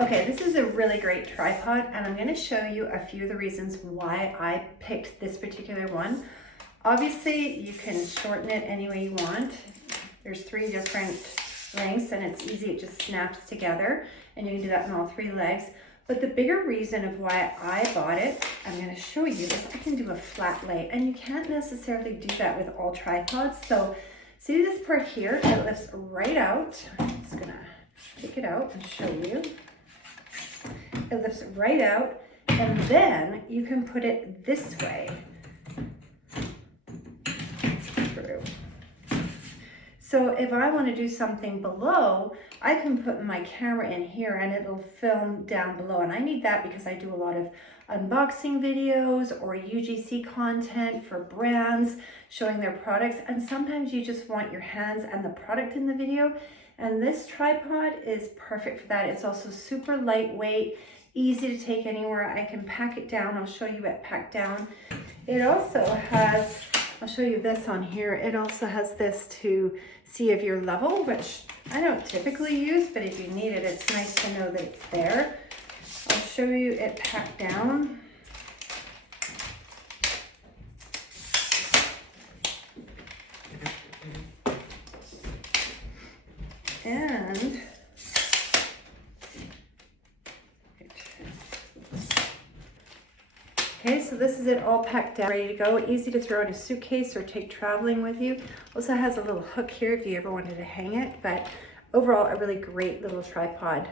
Okay, this is a really great tripod, and I'm going to show you a few of the reasons why I picked this particular one. Obviously, you can shorten it any way you want. There's 3 different lengths, and it's easy, it just snaps together, and you can do that in all 3 legs. But the bigger reason of why I bought it, I'm going to show you, is I can do a flat lay, and you can't necessarily do that with all tripods. So see this part here, it lifts right out. I'm just going to take it out and show you. It lifts right out, and then you can put it this way through. So if I want to do something below, I can put my camera in here and it'll film down below. And I need that because I do a lot of unboxing videos or UGC content for brands showing their products. And sometimes you just want your hands and the product in the video. And this tripod is perfect for that. It's also super lightweight, easy to take anywhere. I can pack it down. I'll show you it packed down. It also has, I'll show you this on here. It also has this to see if you're level, which I don't typically use, but if you need it, it's nice to know that it's there. I'll show you it packed down. And okay, so this is it all packed down, ready to go, easy to throw in a suitcase or take traveling with you. Also has a little hook here if you ever wanted to hang it, but overall a really great little tripod.